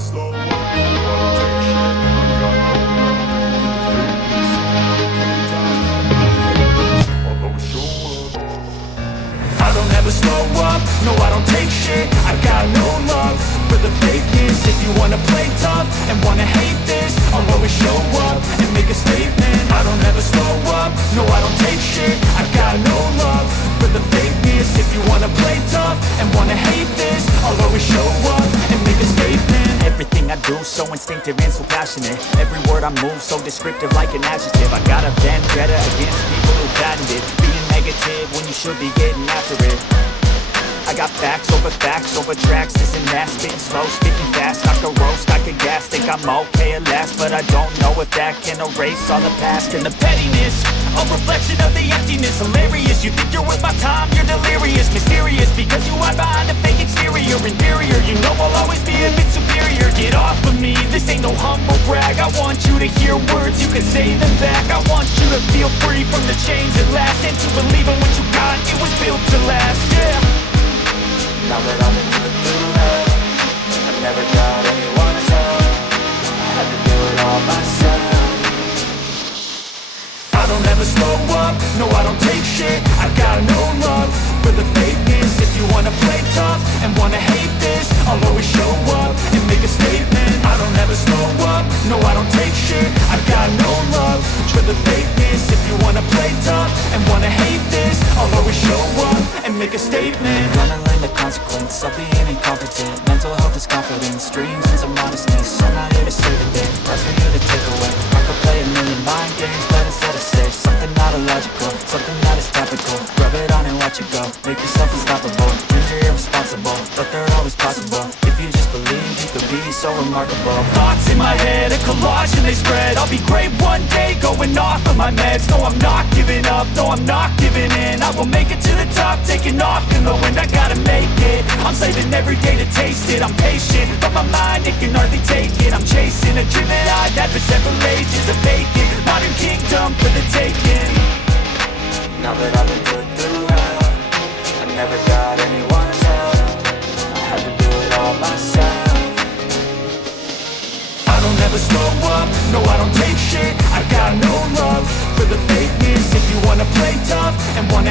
slow up, no, I don't take shit. I got no love for the fakeness. I'll always show up. I don't ever slow up, no I don't take shit. I got no love for the fakeness. If you wanna play tough and wanna hate this, I'll always show up and make a statement. I don't ever slow up, no I don't take shit. I got no love for the fakeness. If you wanna play tough and wanna hate this, I'll always show up and make a statement. Everything I do so instinctive and so passionate. Every word I move so descriptive like an adjective. I got a vendetta against people who patented being negative when you should be getting after it. I got facts over tracks, this and that. Spitting slow, spitting fast, I could roast, I could gas. Think I'm okay at last, but I don't know if that can erase all the past. And the pettiness, a reflection of the emptiness. Hilarious, you think you're worth my time, you're delirious. Mysterious, because you hide behind a fake exterior. Inferior, you know I'll always be a bit superior. Get off of me, this ain't no humble brag. I want you to hear words, you can say them back. I want you to feel free from the chains at last, and to believe in what you got, it was built to last, yeah. Now that I've been put through hell, I never got anyone's help. I had to do it all myself. I don't ever slow up, no I don't take shit. I got no love for the fakeness. If you wanna play tough and wanna hate this, I'll always show up and make a statement. I don't ever slow up, no I don't take shit. I got no love for the fakeness. If you wanna play tough and wanna hate this, I'll always show up and make a statement. Gonna learn the consequence of being incompetent. Mental health is confidence, dreams and some modestness. I'm not here to save the day, that's for you to take away. I could play a million mind games, but instead I say something not illogical, something that is topical. Rub it on and watch it go, make yourself unstoppable. Dreams are irresponsible, but they're always possible. If you just believe, you could be so remarkable. Thoughts in my head, a collage and they spread. I'll be great one day, going off of my meds. No, I'm not giving up, no, I'm not giving in. I will make it to the top, taking off in the wind. I gotta make it, I'm saving every day to taste it. I'm patient, but my mind, it can hardly take it. I'm chasing a dream that I've had for several ages. A vacant, modern kingdom for the taking. Now that I've been put through hell, I never got anyone's help. I had to do it all myself. I don't ever slow up, no I don't take shit. I got no love for the fakeness. If you wanna play tough and wanna